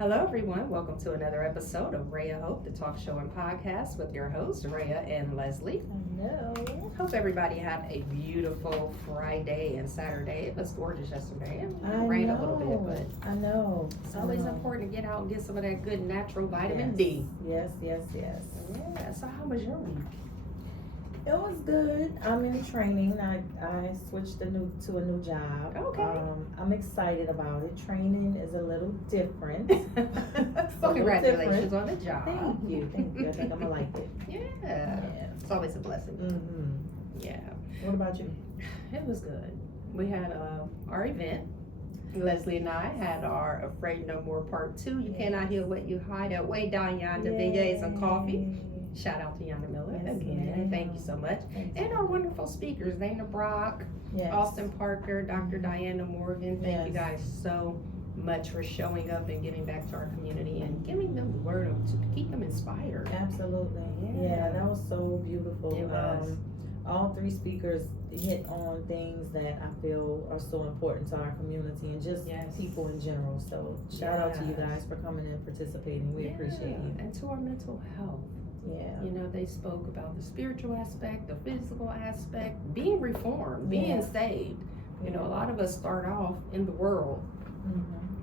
Hello, everyone. Welcome to another episode of Rhea Hope, the talk show and podcast with your hosts, Rhea and Leslie. Hello. Hope everybody had a beautiful Friday and Saturday. It was gorgeous yesterday. It I rained know. a little bit, but I know. it's always important to get out and get some of that good natural vitamin Yes. D. Yes. Yeah. So how was your week? It was good. I'm in training. I switched to a new job. Okay. I'm excited about it. Training is a little different. So congratulations on the job. Thank you. I think I'm gonna like it. Yeah. It's always a blessing. Mm-hmm. Yeah. What about you? It was good. We had our event. Leslie and I had our Afraid No More Part 2. You cannot hear what you hide at way down yonder. Beignets and coffee. Shout out to Yana Miller again. Thank you so much. And our wonderful speakers, Dana Brock, Austin Parker, Dr. Diana Morgan. Thank you guys so much for showing up and giving back to our community and giving them the word to keep them inspired. Absolutely. Yeah, that was so beautiful. It was. All three speakers hit on things that I feel are so important to our community and just people in general. So shout out to you guys for coming and participating. We appreciate you. And to our mental health. Yeah. You know, they spoke about the spiritual aspect, the physical aspect, being reformed, being saved. You know, a lot of us start off in the world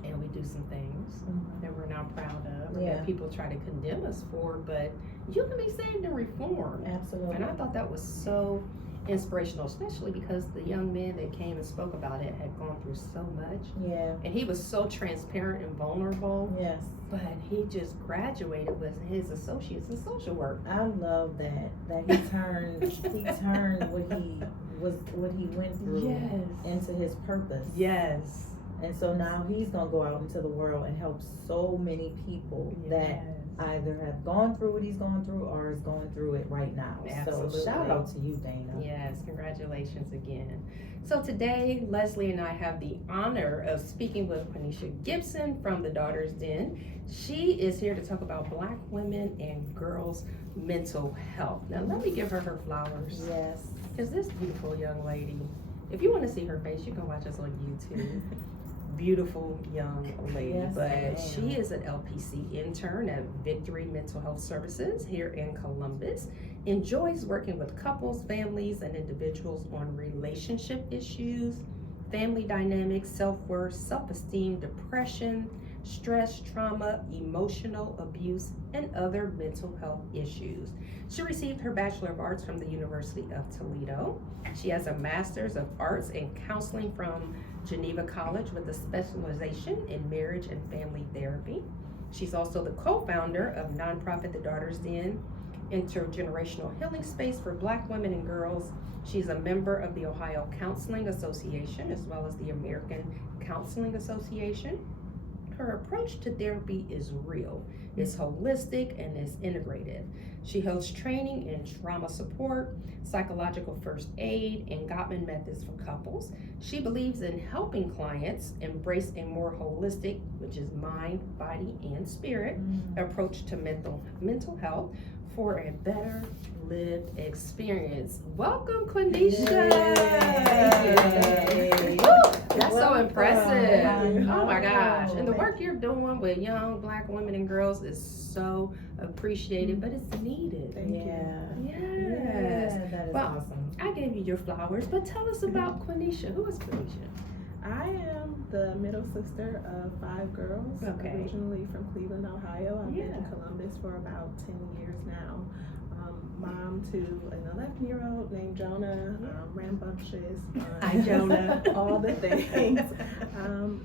and we do some things that we're not proud of, or that people try to condemn us for, but you can be saved and reformed. Absolutely. And I thought that was so inspirational, especially because the young man that came and spoke about it had gone through so much. Yeah. And he was so transparent and vulnerable. Yes. But he just graduated with his associates in social work. I love that he turned what he went through into his purpose. Yes. And so now he's gonna go out into the world and help so many people that either have gone through what he's going through or is going through it right now. Absolutely. So shout out to you, Dana. Yes, congratulations again. So today, Leslie and I have the honor of speaking with Quanishia Gibson from the Daughter's Den. She is here to talk about Black women and girls' mental health. Now let me give her flowers. Yes. Because this beautiful young lady, if you want to see her face, you can watch us on YouTube. Beautiful young lady, but she is an LPC intern at Victory Mental Health Services here in Columbus. Enjoys working with couples, families, and individuals on relationship issues, family dynamics, self-worth, self-esteem, depression, stress, trauma, emotional abuse, and other mental health issues. She received her Bachelor of Arts from the University of Toledo. She has a Master's of Arts in Counseling from Geneva College with a specialization in marriage and family therapy. She's also the co-founder of nonprofit The Daughter's Den, intergenerational healing space for Black women and girls. She's a member of the Ohio Counseling Association as well as the American Counseling Association. Her approach to therapy is real, it's holistic, and it's integrative. She hosts training in trauma support, psychological first aid, and Gottman methods for couples. She believes in helping clients embrace a more holistic, which is mind, body, and spirit, approach to mental health for a better lived experience. Welcome, Quanishia. That's so impressive. Oh my gosh. And the work you're doing with young Black women and girls is so appreciated, but it's needed. Thank you. Yes. That is awesome. I gave you your flowers, but tell us about Quanishia. Who is Quanishia? I am the middle sister of 5 girls, originally from Cleveland, Ohio. I've been in Columbus for about 10 years now. Mom to an 11-year-old named Jonah, rambunctious, Hi, Jonah. all the things.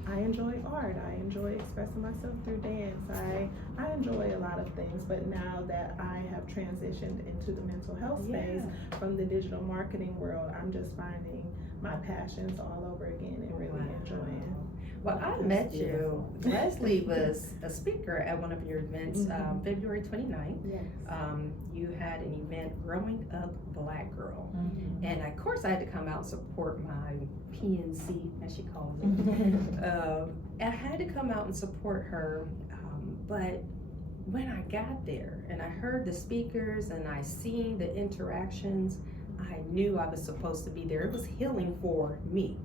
I enjoy art. I enjoy expressing myself through dance. I enjoy a lot of things, but now that I have transitioned into the mental health space from the digital marketing world, I'm just finding my passions all over again and really enjoying. Well, I met you. Leslie was a speaker at one of your events, February 29th. Yes. You had an event, Growing Up Black Girl. And of course I had to come out and support my PNC, as she calls it. I had to come out and support her, but when I got there and I heard the speakers and I seen the interactions, I knew I was supposed to be there. It was healing for me,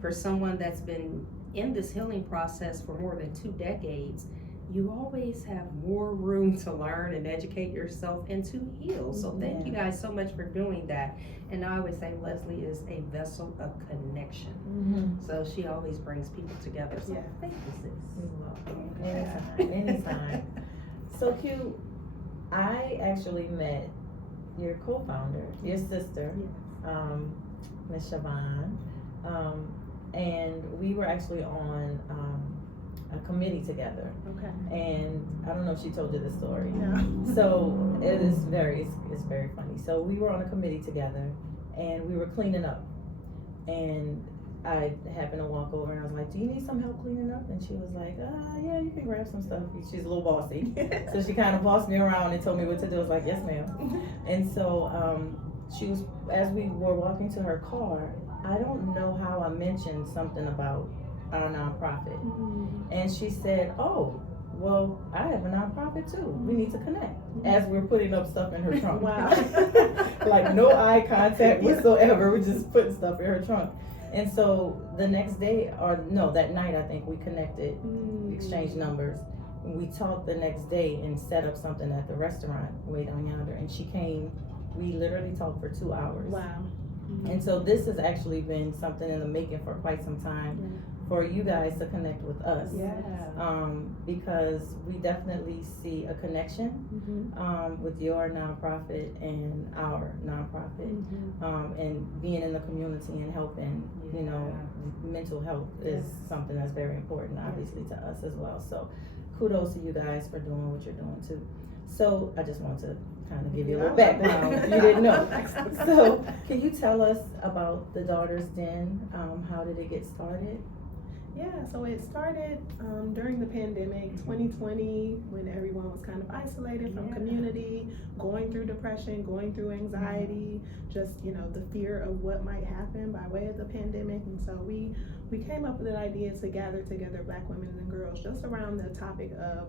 for someone that's been in this healing process for more than 2 decades. you always have more room to learn and educate yourself and to heal. So thank you guys so much for doing that. And I always say Leslie is a vessel of connection. So she always brings people together. So thank you, sis. Anytime. So Q, I actually met your co-founder, your sister, Miss Siobhan, and we were actually on a committee together. Okay. And I don't know if she told you the story. No. So it is it's very funny. So we were on a committee together and we were cleaning up. And I happened to walk over and I was like, do you need some help cleaning up? And she was like, yeah, you can grab some stuff. She's a little bossy. So she kind of bossed me around and told me what to do. I was like, yes, ma'am. And so as we were walking to her car, I don't know how I mentioned something about our nonprofit. And she said, oh, well, I have a nonprofit too. We need to connect. As we're putting up stuff in her trunk. Wow. Like no eye contact whatsoever. We're just putting stuff in her trunk. And so the next day, that night, I think we connected, exchanged numbers. And we talked the next day and set up something at the restaurant way down yonder. And she came, we literally talked for 2 hours. Wow. And so this has actually been something in the making for quite some time for you guys to connect with us. Because we definitely see a connection with your nonprofit and our nonprofit. And being in the community and helping, mental health is something that's very important, obviously, to us as well. So kudos to you guys for doing what you're doing too. So I just want to kind of give you a little background if you didn't know. So can you tell us about the Daughters Den? How did it get started? Yeah, so it started during the pandemic, 2020, when everyone was kind of isolated from community, going through depression, going through anxiety, just, the fear of what might happen by way of the pandemic. And so we came up with an idea to gather together Black women and girls just around the topic of,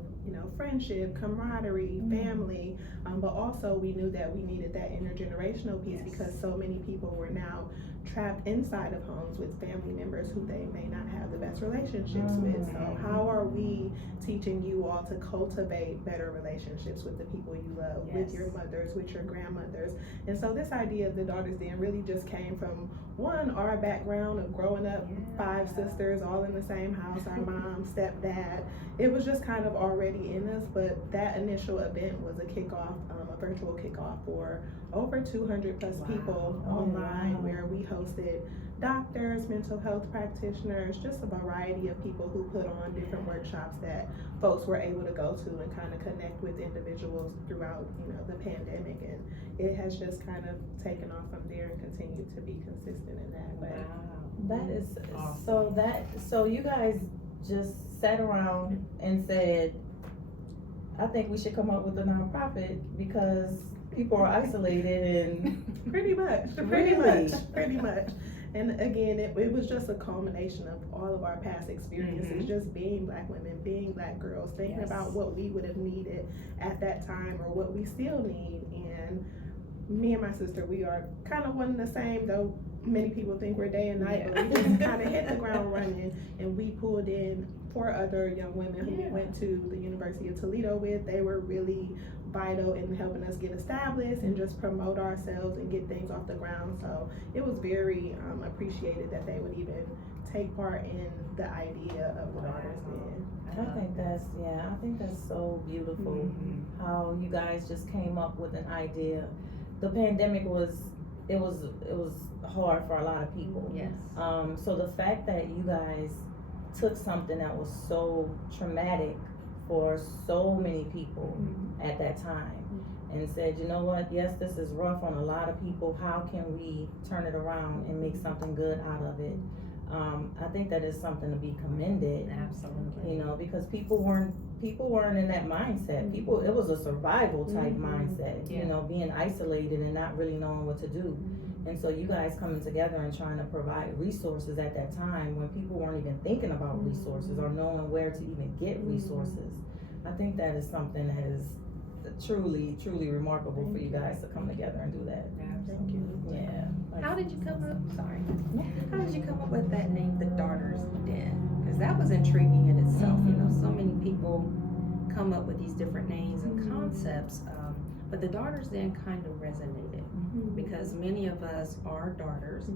friendship, camaraderie, family, but also we knew that we needed that intergenerational piece because so many people were now trapped inside of homes with family members who they may not have the best relationships with. So how are we teaching you all to cultivate better relationships with the people you love, with your mothers, with your grandmothers? And so this idea of the Daughters Den really just came from our background of growing up 5 sisters all in the same house, our mom, stepdad. It was just kind of already in us, but that initial event was a kickoff, a virtual kickoff for over 200 plus people online, where we hosted doctors, mental health practitioners, just a variety of people who put on different workshops that folks were able to go to and kind of connect with individuals throughout, the pandemic. And it has just kind of taken off from there and continued to be consistent in that way. Wow. That is awesome. So you guys just sat around and said, I think we should come up with a nonprofit because people are isolated and pretty much. And again, it was just a culmination of all of our past experiences, just being Black women, being Black girls, thinking about what we would have needed at that time or what we still need. And me and my sister, we are kind of one and the same, though many people think we're day and night, but we just kind of hit the ground running, and we pulled in 4 other young women who we went to the University of Toledo with. They were really vital in helping us get established and just promote ourselves and get things off the ground. So it was very appreciated that they would even take part in the idea of the Daughters Den. I think that's so beautiful how you guys just came up with an idea. The pandemic was hard for a lot of people. So the fact that you guys took something that was so traumatic for so many people at that time and said, you know what, yes, this is rough on a lot of people. How can we turn it around and make something good out of it? I think that is something to be commended. Absolutely. Because people weren't in that mindset. It was a survival type mindset, being isolated and not really knowing what to do. And so you guys coming together and trying to provide resources at that time when people weren't even thinking about resources or knowing where to even get resources. I think that is something that is truly, truly remarkable for you guys to come together and do that. Thank you. Yeah. How did you come up? How did you come up with that name, the Daughters Den? Because that was intriguing in itself. So many people come up with these different names and concepts, but the daughters then kind of resonated because many of us are daughters,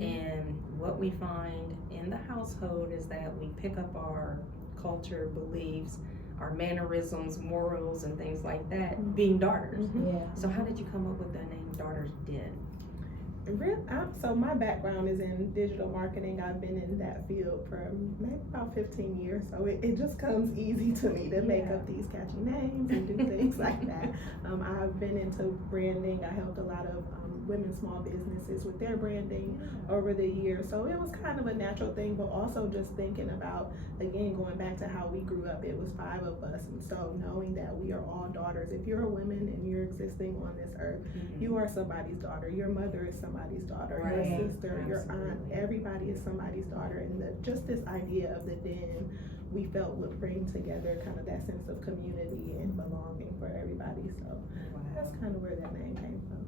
and what we find in the household is that we pick up our culture, beliefs, our mannerisms, morals, and things like that being daughters. So how did you come up with the name Daughters Den? So my background is in digital marketing. I've been in that field for maybe about 15 years, so it just comes easy to me to make up these catchy names and do things like that. I've been into branding. I helped a lot of women small businesses with their branding over the years, so it was kind of a natural thing, but also just thinking about, again, going back to how we grew up. It was 5 of us, and so knowing that we are all daughters. If you're a woman and you're existing on this earth, you are somebody's daughter. Your mother is somebody's daughter, your sister, your aunt, everybody is somebody's daughter. And just this idea of the den, we felt would bring together kind of that sense of community and belonging for everybody. So that's kind of where that name came from.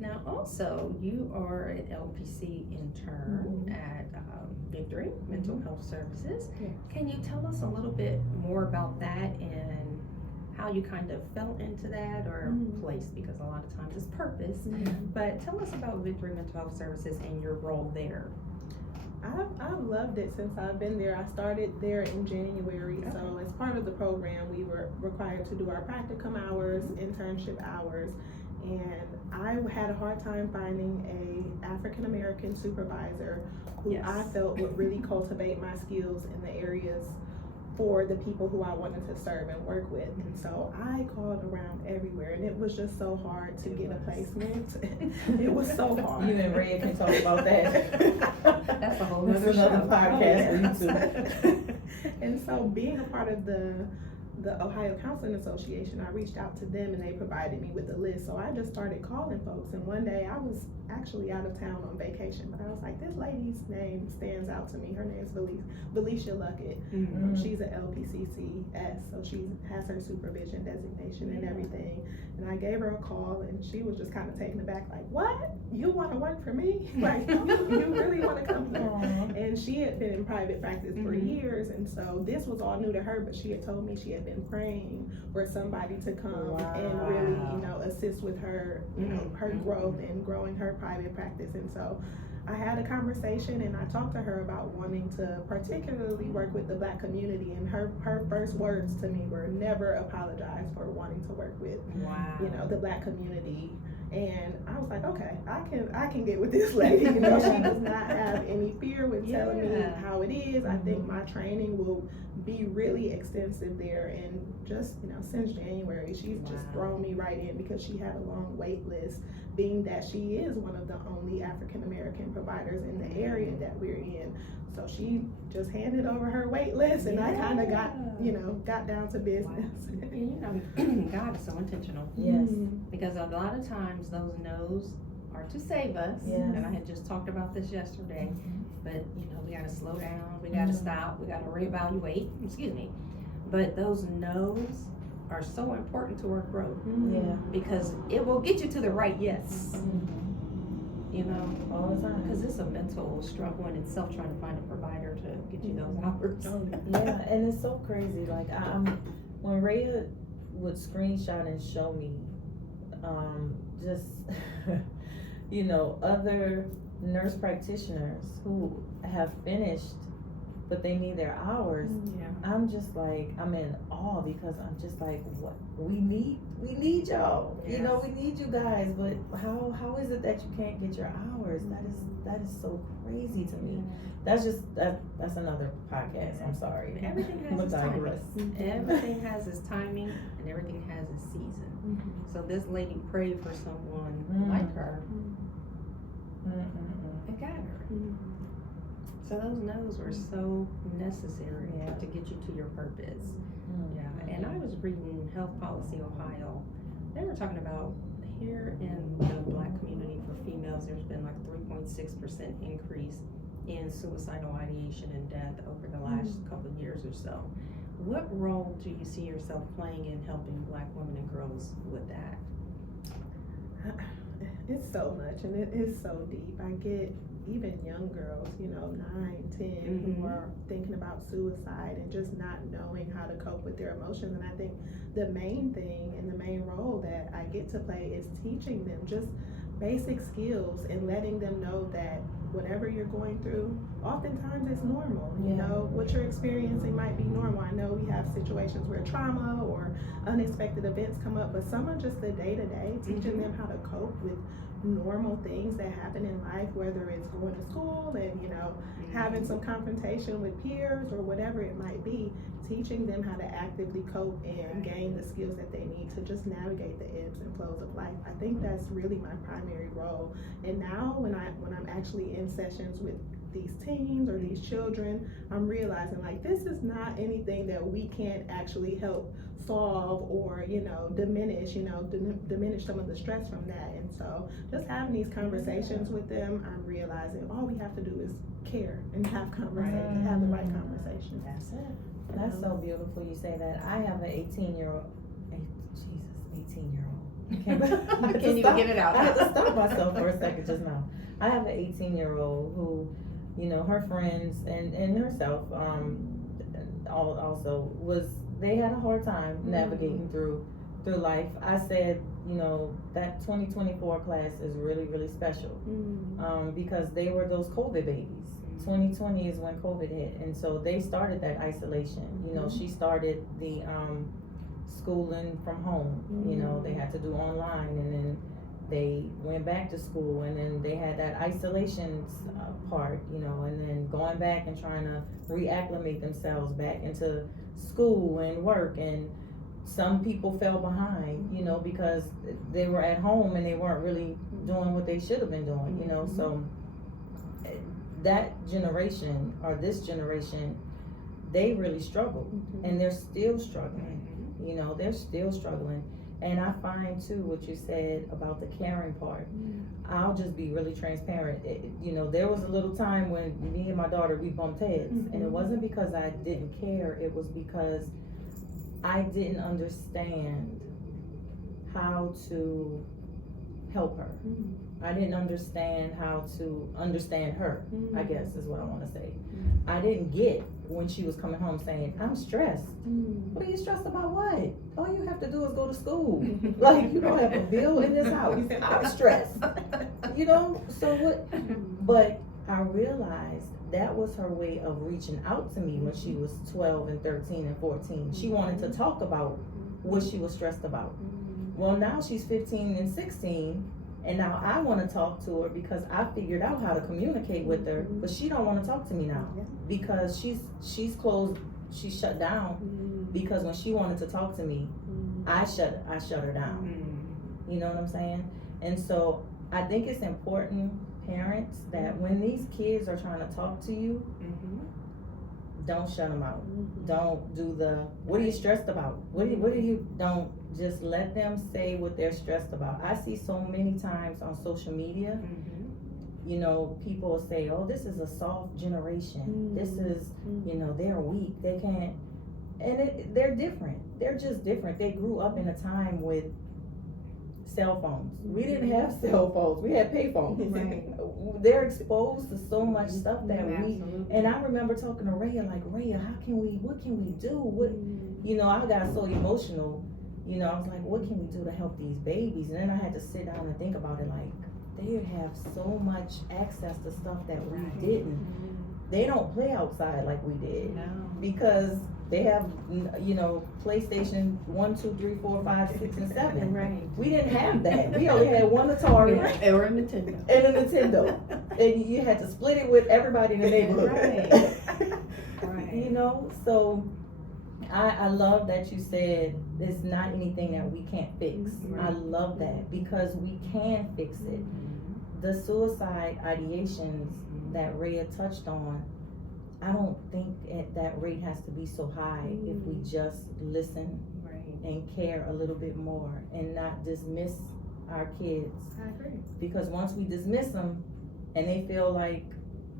Now also, you are an LPC intern at Victory Mental Health Services. Can you tell us a little bit more about that and how you kind of fell into that, or place, because a lot of times it's purpose, but tell us about Victory Mental Health Services and your role there. I've loved it since I've been there. I started there in January, so as part of the program, we were required to do our practicum hours, internship hours, and I had a hard time finding a African American supervisor who I felt would really cultivate my skills in the areas for the people who I wanted to serve and work with. And so I called around everywhere, and it was just so hard to get a placement. It was so hard. You and Red can talk about that. That's a whole That's another podcast for you two. And so being a part of the Ohio Counseling Association, I reached out to them and they provided me with a list. So I just started calling folks, and one day I was actually out of town on vacation, but I was like, this lady's name stands out to me. Her name is Felicia Luckett. She's an LPCCS, so she has her supervision designation and everything. And I gave her a call, and she was just kind of taken aback, like, what? You want to work for me? Like, you really want to come here? And she had been in private practice for years, and so this was all new to her, but she had told me she had been praying for somebody to come and really, assist with her, her growth and growing her private practice. And so I had a conversation, and I talked to her about wanting to particularly work with the Black community, and her first words to me were, never apologize for wanting to work with the Black community. And I was like, okay, I can get with this lady. She does not have any fear with telling me how it is. I think my training will be really extensive there. And just, since January, she's just thrown me right in, because she had a long wait list, being that she is one of the only African American providers in the area that we're in. So she just handed over her wait list, and I kind of got down to business. God is so intentional. Yes. Because a lot of times those no's are to save us. And I had just talked about this yesterday, but we gotta slow down, we gotta stop, we gotta reevaluate, but those no's are so important to our growth. Because it will get you to the right yes. All the time. Because it's a mental struggle in itself, trying to find a provider to get you those hours. And it's so crazy. Like when Rhea would screenshot and show me, just other nurse practitioners who have finished, but they need their hours. I'm just like, I'm in awe, because I'm just like, what we need y'all. We need you guys, but how is it that you can't get your hours? That is so crazy to me. That's another podcast. I'm sorry. Everything has its timing. Everything has its timing, and everything has its season. So this lady prayed for someone like her. It got her. So those no's were so necessary to get you to your purpose. And I was reading Health Policy Ohio. They were talking about here in the Black community for females, there's been like 3.6% increase in suicidal ideation and death over the last couple of years or so. What role do you see yourself playing in helping Black women and girls with that? It's so much, and it is so deep. I get even young girls, 9, 10, who are thinking about suicide and just not knowing how to cope with their emotions. And I think the main thing and the main role that I get to play is teaching them just basic skills and letting them know that whatever you're going through, oftentimes it's normal. What you're experiencing might be normal. I know we have situations where trauma or unexpected events come up, but some are just the day-to-day, teaching them how to cope with normal things that happen in life, whether it's going to school and having some confrontation with peers or whatever it might be, teaching them how to actively cope and gain the skills that they need to just navigate the ebbs and flows of life. I think that's really my primary role. And now when I'm actually in sessions with these teens or these children, I'm realizing like this is not anything that we can't actually help solve or diminish some of the stress from that. And so just having these conversations with them, I'm realizing all we have to do is care and have conversation, have the right conversation. That's it. That's so beautiful you say that. I have an 18-year-old. I can't even get it out. I had to stop myself for a second just now. I have an 18-year-old who, her friends and herself also they had a hard time navigating through life. I said, that 2024 class is really, really special because they were those COVID babies. 2020 is when COVID hit, and so they started that isolation. She started the schooling from home. They had to do online, and then they went back to school, and then they had that isolation part, and then going back and trying to reacclimate themselves back into school and work. And some people fell behind, because they were at home and they weren't really doing what they should have been doing, so that generation or this generation, they really struggled and they're still struggling. They're still struggling. And I find too what you said about the caring part. I'll just be really transparent. There was a little time when me and my daughter, we bumped heads, and it wasn't because I didn't care. It was because I didn't understand how to help her. I didn't understand how to understand her, I guess is what I want to say. I didn't get when she was coming home saying, I'm stressed. What are you stressed about? What? All you have to do is go to school. Like, you don't have a bill in this house. I'm stressed. So what? But I realized that was her way of reaching out to me when she was 12 and 13 and 14. She wanted to talk about what she was stressed about. Well, now she's 15 and 16. And now I want to talk to her because I figured out how to communicate with her, but she don't want to talk to me now because she's closed, she's shut down because when she wanted to talk to me, I shut her down. You know what I'm saying? And so I think it's important, parents, that when these kids are trying to talk to you, don't shut them out. Don't do what are you stressed about? Don't just let them say what they're stressed about. I see so many times on social media, people say, oh, this is a soft generation. This is, they're weak. They can't, and they're different. They're just different. They grew up in a time with cell phones. We didn't have cell phones. We had pay phones. They're exposed to so much stuff that and I remember talking to Rhea, like, Rhea, what can we do? I got so emotional, I was like, what can we do to help these babies? And then I had to sit down and think about it, like, they have so much access to stuff that we didn't. They don't play outside like we did because they have, PlayStation 1, 2, 3, 4, 5, 6, and 7. We didn't have that. We only had one Atari or a Nintendo. And a Nintendo. And you had to split it with everybody in the neighborhood. So I love that you said it's not anything that we can't fix. I love that because we can fix it. The suicide ideations that Rhea touched on, I don't think that rate has to be so high if we just listen and care a little bit more and not dismiss our kids. I agree. Because once we dismiss them and they feel like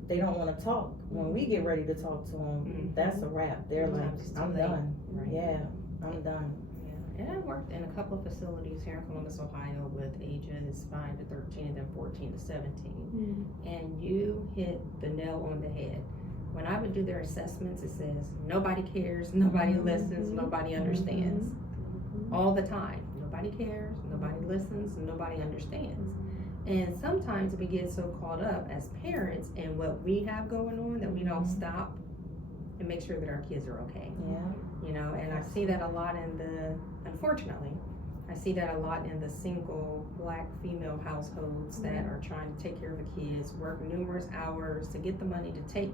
they don't want to talk, when we get ready to talk to them, that's a wrap. They're like, I'm done. Yeah, I'm done. And I worked in a couple of facilities here in Columbus, Ohio with ages 5 to 13 and then 14 to 17. And you hit the nail on the head. When I would do their assessments, it says, nobody cares, nobody listens, nobody understands. All the time. Nobody cares, nobody listens, and nobody understands. And sometimes we get so caught up as parents in what we have going on that we don't stop and make sure that our kids are okay. Yeah. You know, and I see that a lot unfortunately, I see that a lot in the single Black female households that are trying to take care of the kids, work numerous hours to get the money to take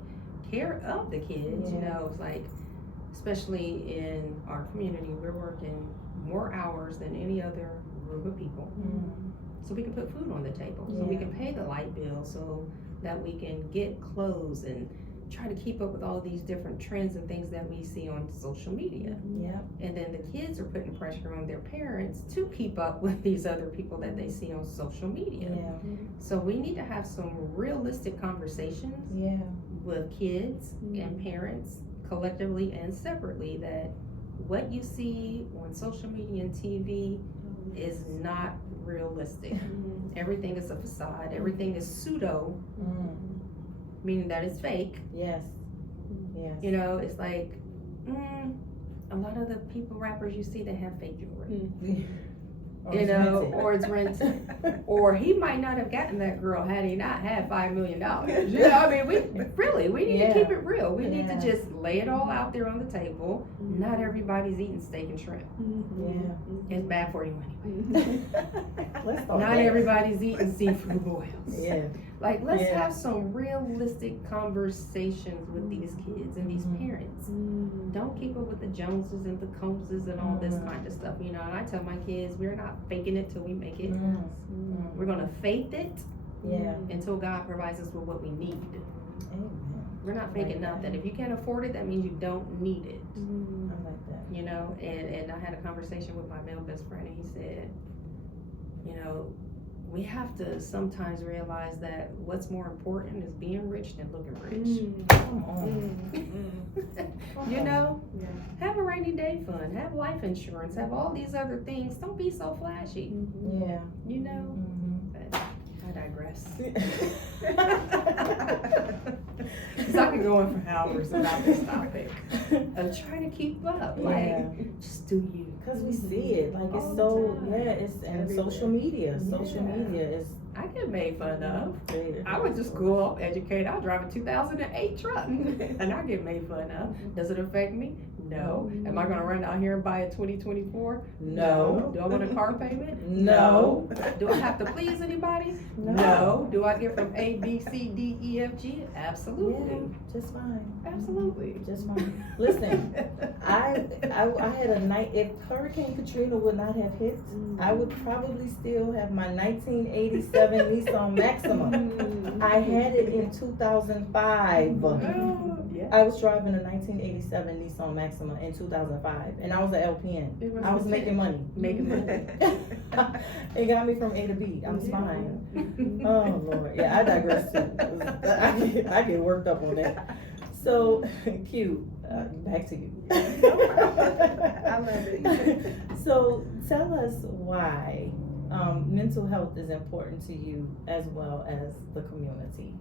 care of the kids. You know, it's like, especially in our community, we're working more hours than any other group of people. So we can put food on the table, so we can pay the light bill, so that we can get clothes and try to keep up with all these different trends and things that we see on social media. And then the kids are putting pressure on their parents to keep up with these other people that they see on social media. So we need to have some realistic conversations with kids and parents, collectively and separately, that what you see on social media and TV is not realistic. Everything is a facade, everything is pseudo, meaning that it's fake. You know, it's like a lot of the people, rappers you see, they have fake jewelry. You know, or it's rented. Or he might not have gotten that girl had he not had $5 million. You know, I mean, we need to keep it real. We need to just lay it all out there on the table. Not everybody's eating steak and shrimp. It's bad for you anyway. Not everybody's eating seafood boils. Like, let's have some realistic conversations with these kids and these parents. Don't keep up with the Joneses and the Combses and all this kind of stuff. You know, and I tell my kids, we're not faking it till we make it. We're gonna faith it until God provides us with what we need. We're not faking nothing. If you can't afford it, that means you don't need it. I like that. You know, and I had a conversation with my male best friend, and he said, you know, we have to sometimes realize that what's more important is being rich than looking rich. Come on. You know, have a rainy day fund, have life insurance, have all these other things. Don't be so flashy. You know, but I digress. Because I could go on for hours about this topic of trying to keep up. Like, just do you. Because we see it, like, it's so, it's and social media is. I get made fun of. I went to school, educated. I drive a 2008 truck, and I get made fun of. Does it affect me? No. Am I gonna run out here and buy a 2024? No. Do I want a car payment? No. Do I have to please anybody? No. Do I get from A, B, C, D, E, F, G? Absolutely. Just fine. Absolutely. Just fine. Listen, I had a night. If Hurricane Katrina would not have hit, I would probably still have my 1987 Nissan Maxima. I had it in 2005. I was driving a 1987 Nissan Maxima in 2005, and I was an LPN. I was making money. It got me from A to B. I'm fine. Oh Lord, I digress too. I get worked up on that. So, Q, back to you. I love it. So, tell us why mental health is important to you as well as the community.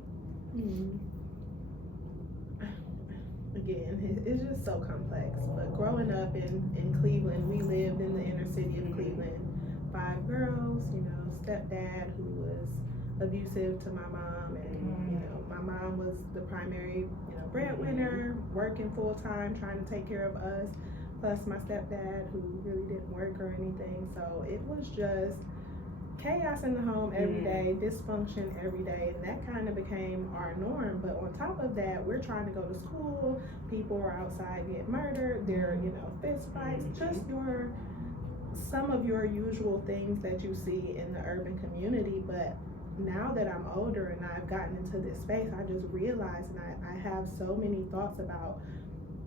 Again, it's just so complex. But growing up in Cleveland, we lived in the inner city of Cleveland. 5 girls, you know, stepdad who was abusive to my mom, and you know, my mom was the primary, you know, breadwinner, working full time, trying to take care of us, plus my stepdad who really didn't work or anything. So it was just chaos in the home every day, dysfunction every day, and that kind of became our norm. But on top of that, we're trying to go to school, people are outside getting murdered, there are, you know, fist fights, just some of your usual things that you see in the urban community. But now that I'm older and I've gotten into this space, I just realized, and I have so many thoughts about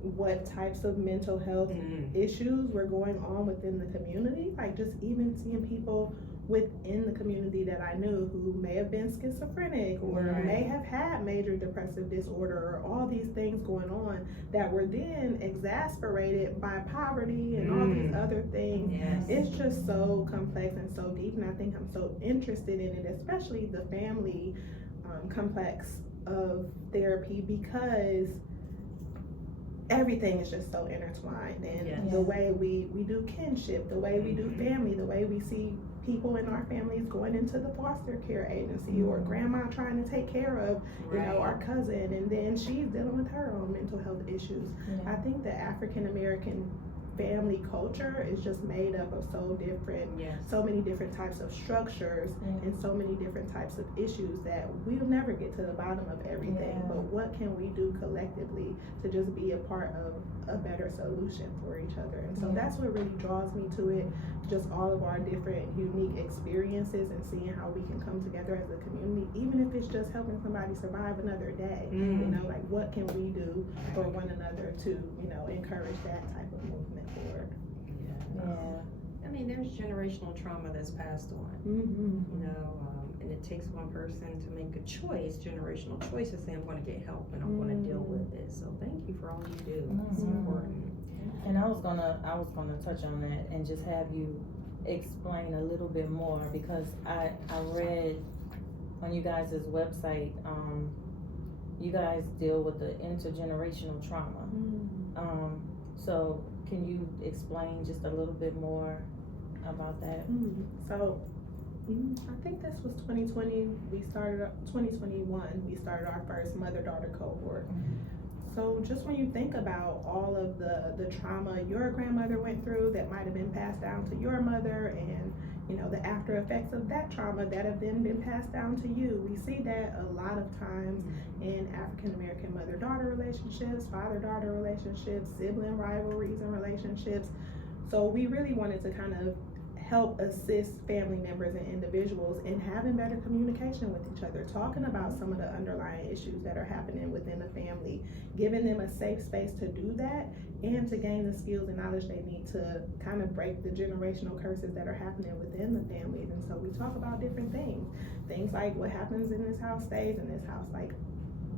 what types of mental health issues were going on within the community. Like just even seeing people within the community that I knew who may have been schizophrenic or may have had major depressive disorder or all these things going on that were then exacerbated by poverty and all these other things. It's just so complex and so deep, and I think I'm so interested in it, especially the family complex of therapy, because everything is just so intertwined, and the way we do kinship, the way we do family, the way we see people in our families going into the foster care agency or grandma trying to take care of you know, our cousin, and then she's dealing with her own mental health issues. I think the African American family culture is just made up of so many different types of structures and so many different types of issues that we'll never get to the bottom of everything. But what can we do collectively to just be a part of a better solution for each other? And so that's what really draws me to it, just all of our different unique experiences and seeing how we can come together as a community, even if it's just helping somebody survive another day. You know, like what can we do for one another to, you know, encourage that type of movement forward. I mean, there's generational trauma that's passed on, you know, and it takes one person to make a choice, generational choice, to say I'm going to get help and I'm going to deal with it. So thank you for all you do. It's important. And I was gonna touch on that and just have you explain a little bit more, because I read on you guys' website, you guys deal with the intergenerational trauma. So can you explain just a little bit more about that? So I think this was 2020. 2021. We started our first mother-daughter cohort. So just when you think about all of the trauma your grandmother went through that might have been passed down to your mother, and you know, the after effects of that trauma that have then been passed down to you, we see that a lot of times in African American mother-daughter relationships, father-daughter relationships, sibling rivalries and relationships. So we really wanted to kind of help assist family members and individuals in having better communication with each other, talking about some of the underlying issues that are happening within the family, giving them a safe space to do that, and to gain the skills and knowledge they need to kind of break the generational curses that are happening within the families. And so we talk about different things like what happens in this house stays in this house, like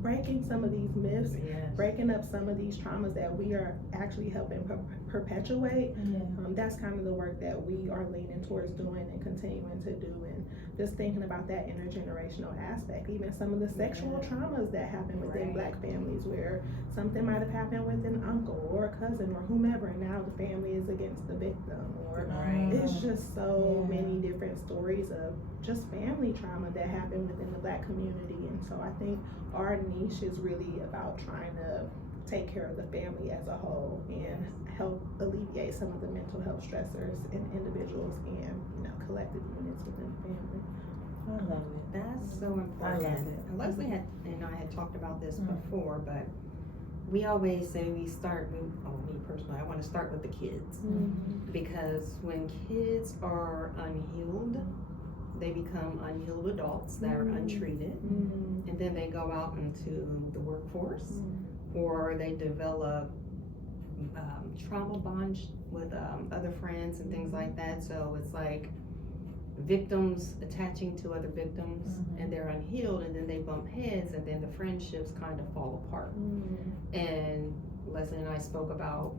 breaking some of these myths, breaking up some of these traumas that we are actually helping perpetuate. That's kind of the work that we are leaning towards doing and continuing to do, and just thinking about that intergenerational aspect, even some of the sexual traumas that happen within Black families, where something might have happened with an uncle or a cousin or whomever, and now the family is against the victim, or it's just so many different stories of just family trauma that happen within the Black community. And so I think our niche is really about trying to take care of the family as a whole and help alleviate some of the mental health stressors in individuals and, you know, collective units within the family. I love it. That's so important. I love it. And Leslie and I had talked about this before, but we always say me personally, I want to start with the kids, because when kids are unhealed, they become unhealed adults that are untreated, and then they go out into the workforce, or they develop trauma bonds with other friends and things like that. So it's like victims attaching to other victims, and they're unhealed, and then they bump heads, and then the friendships kind of fall apart. And Leslie and I spoke about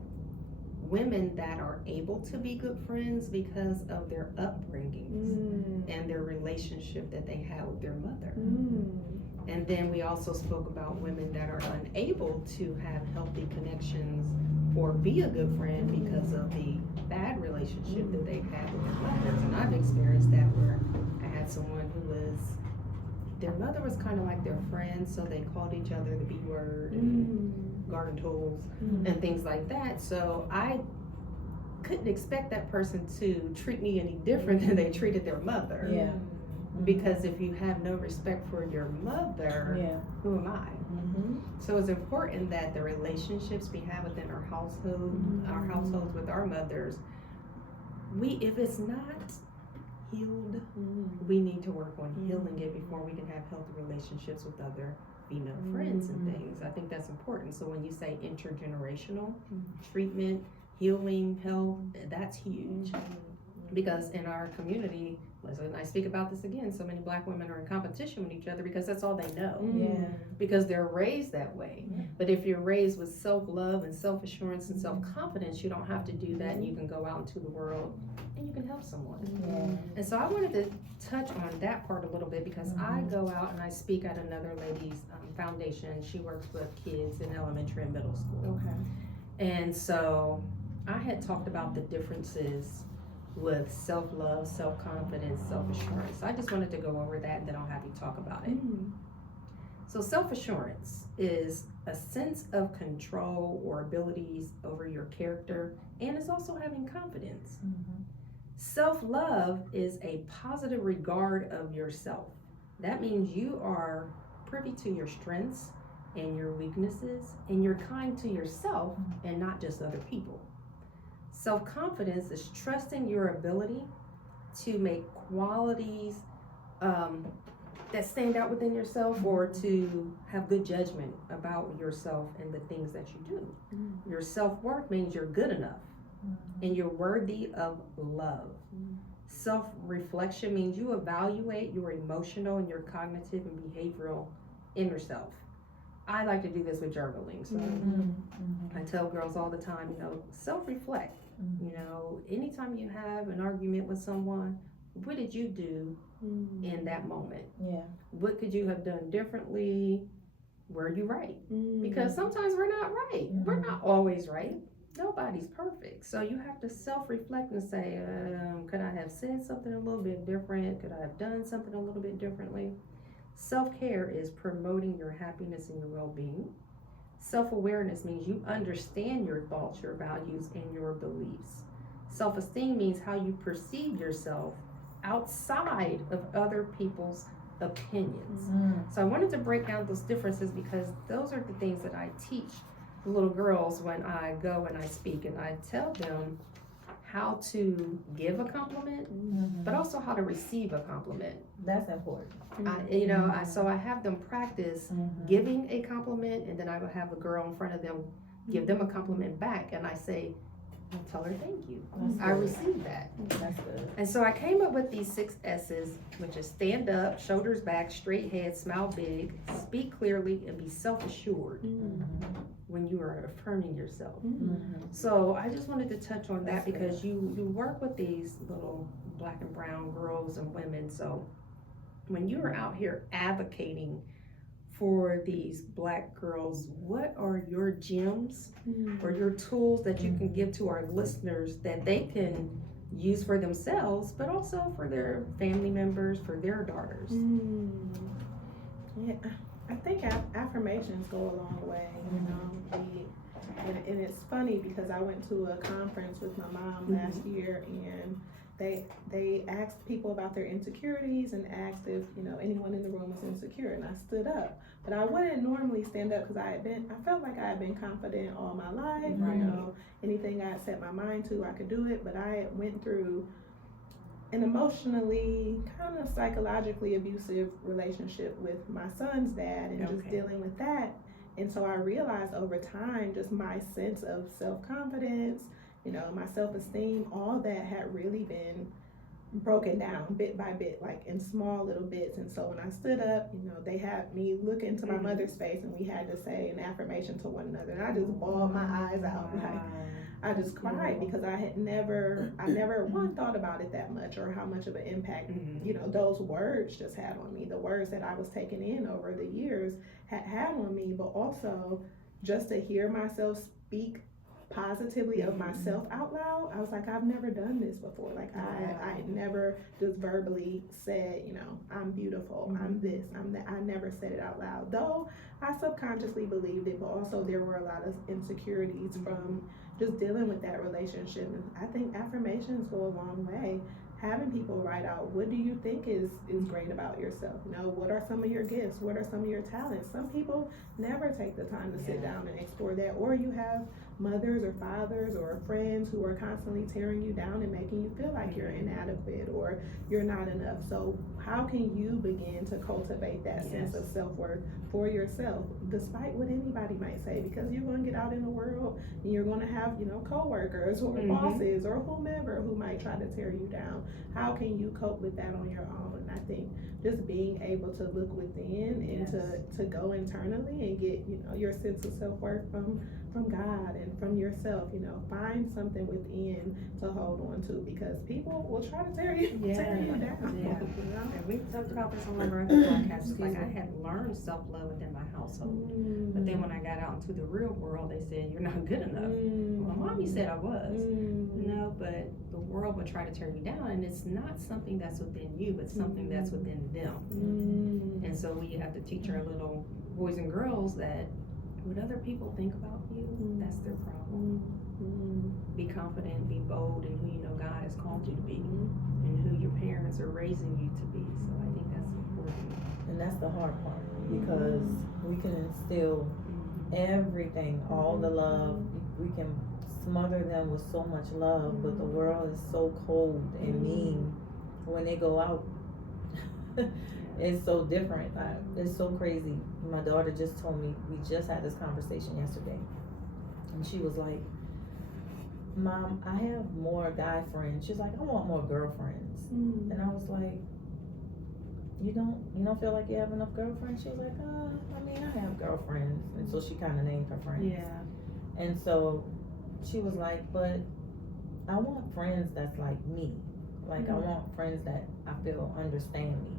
women that are able to be good friends because of their upbringings and their relationship that they had with their mother. And then we also spoke about women that are unable to have healthy connections or be a good friend because of the bad relationship that they've had with their mothers. And I've experienced that, where I had someone who was, their mother was kind of like their friend, so they called each other the B word and garden tools and things like that. So I couldn't expect that person to treat me any different than they treated their mother. Because if you have no respect for your mother, who am I? So it's important that the relationships we have within our households with our mothers, if it's not healed, we need to work on healing it before we can have healthy relationships with other female friends and things. I think that's important. So when you say intergenerational treatment, healing, health, that's huge. Because in our community, and I speak about this again, so many Black women are in competition with each other because that's all they know. Because they're raised that way. But if you're raised with self-love and self-assurance and self-confidence, you don't have to do that, and you can go out into the world and you can help someone. And so I wanted to touch on that part a little bit because I go out and I speak at another lady's foundation. She works with kids in elementary and middle school. And so I had talked about the differences with self-love, self-confidence, self-assurance. So I just wanted to go over that, and then I'll have you talk about it. So self-assurance is a sense of control or abilities over your character, and it's also having confidence. Self-love is a positive regard of yourself. That means you are privy to your strengths and your weaknesses, and you're kind to yourself and not just other people. Self-confidence is trusting your ability to make qualities that stand out within yourself, or to have good judgment about yourself and the things that you do. Your self-worth means you're good enough and you're worthy of love. Self-reflection means you evaluate your emotional and your cognitive and behavioral inner self. I like to do this with journaling. So I tell girls all the time, self-reflect. Anytime you have an argument with someone, what did you do in that moment? What could you have done differently? Were you right? Because sometimes we're not right. We're not always right. Nobody's perfect. So you have to self-reflect and say, could I have said something a little bit different? Could I have done something a little bit differently? Self-care is promoting your happiness and your well-being. Self-awareness means you understand your thoughts, your values, and your beliefs. Self-esteem means how you perceive yourself outside of other people's opinions. So I wanted to break down those differences because those are the things that I teach the little girls when I go and I speak, and I tell them how to give a compliment, but also how to receive a compliment. That's important. So I have them practice giving a compliment, and then I will have a girl in front of them give them a compliment back, and I say, tell her thank you. I received that. That's good. And so I came up with these 6 S's, which is stand up, shoulders back, straight head, smile big, speak clearly, and be self-assured when you are affirming yourself. So I just wanted to touch on that because you work with these little Black and brown girls and women. So when you are out here advocating for these Black girls, what are your gems or your tools that you can give to our listeners that they can use for themselves, but also for their family members, for their daughters? Yeah, I think affirmations go a long way. And it's funny because I went to a conference with my mom last year, and they asked people about their insecurities and asked if anyone in the room was insecure, and I stood up. But I wouldn't normally stand up because I felt like I had been confident all my life. Anything I set my mind to, I could do it. But I went through an emotionally, kind of psychologically abusive relationship with my son's dad, and just dealing with that. And so I realized over time, just my sense of self-confidence, my self-esteem, all that had really been broken down bit by bit, like in small little bits. And so when I stood up, they had me look into my mother's face, and we had to say an affirmation to one another. And I just bawled my eyes out. Like, I just cried because I never one thought about it that much, or how much of an impact, those words just had on me. The words that I was taking in over the years had on me, but also just to hear myself speak positively of myself out loud. I was like, I've never done this before. Like I never just verbally said, I'm beautiful, I'm this, I'm that. I never said it out loud, though I subconsciously believed it, but also there were a lot of insecurities from just dealing with that relationship. And I think affirmations go a long way. Having people write out, what do you think is great about yourself? What are some of your gifts? What are some of your talents? Some people never take the time to sit down and explore that, or you have mothers or fathers or friends who are constantly tearing you down and making you feel like you're inadequate or you're not enough. So how can you begin to cultivate that sense of self-worth for yourself, despite what anybody might say? Because you're going to get out in the world and you're going to have, coworkers or bosses or whomever who might try to tear you down. How can you cope with that on your own? And I think just being able to look within and to go internally and get, your sense of self-worth from God and from yourself, find something within to hold on to, because people will try to tear you down. Yeah. And we talked about this on one of our other podcasts. It's like I had learned self-love within my household. But then when I got out into the real world, they said, you're not good enough. Well, mommy said I was. But the world would try to tear you down, and it's not something that's within you, but something that's within them. And so we have to teach our little boys and girls that what other people think about you, that's their problem. Be confident, be bold in who you know God has called you to be, and who your parents are raising you to be. So I think that's important. And that's the hard part, because we can instill everything, all the love, we can smother them with so much love, but the world is so cold and mean when they go out. It's so different. It's so crazy. My daughter just told me, we just had this conversation yesterday, and she was like, Mom, I have more guy friends. She's like, I want more girlfriends. And I was like, you don't feel like you have enough girlfriends? She was like, I have girlfriends. And so she kind of named her friends. Yeah. And so she was like, but I want friends that's like me. Like, I want friends that I feel understand me.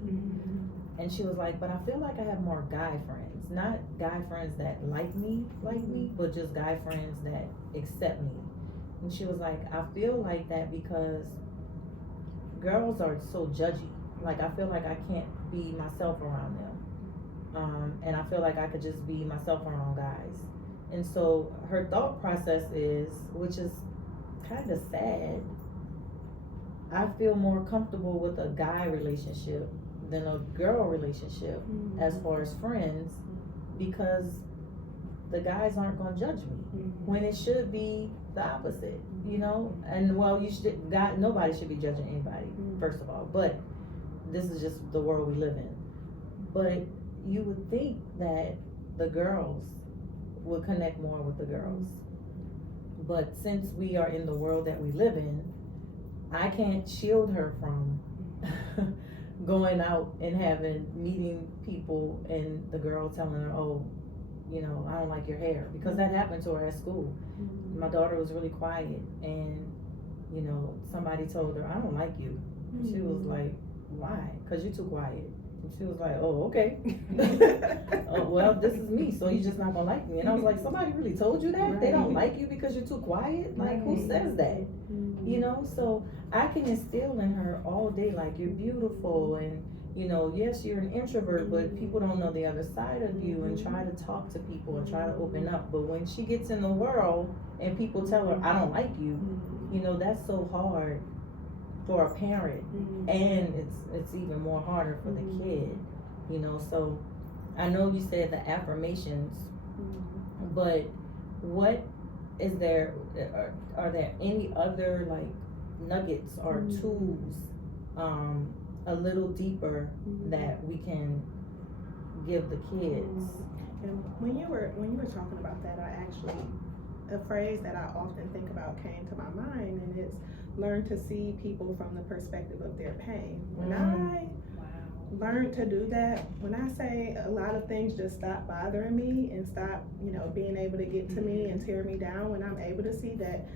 And she was like, but I feel like I have more guy friends. Not guy friends that like me, but just guy friends that accept me. And she was like, I feel like that because girls are so judgy. Like, I feel like I can't be myself around them. And I feel like I could just be myself around guys. And so her thought process is, which is kind of sad, I feel more comfortable with a guy relationship than a girl relationship as far as friends, because the guys aren't going to judge me when it should be the opposite, and nobody should be judging anybody, first of all, but this is just the world we live in. But you would think that the girls would connect more with the girls, but since we are in the world that we live in, I can't shield her from going out and meeting people and the girl telling her, I don't like your hair, because that happened to her at school. My daughter was really quiet, and somebody told her, I don't like you. She was like, why? Because you're too quiet. And she was like, oh, okay. Well, this is me, so you're just not gonna like me. And I was like, somebody really told you that? Right. They don't like you because you're too quiet? Like, who says that? So I can instill in her all day, like, you're beautiful, and yes, you're an introvert, but people don't know the other side of you, and try to talk to people and try to open up. But when she gets in the world and people tell her, I don't like you, that's so hard for a parent, and it's even more harder for the kid, so I know you said the affirmations, but what is there, are there any other like nuggets or tools a little deeper that we can give the kids? And when you were talking about that, a phrase that I often think about came to my mind, and it's learn to see people from the perspective of their pain. When I learned to do that, when I say a lot of things just stop bothering me and stop, being able to get to me and tear me down, when I'm able to see that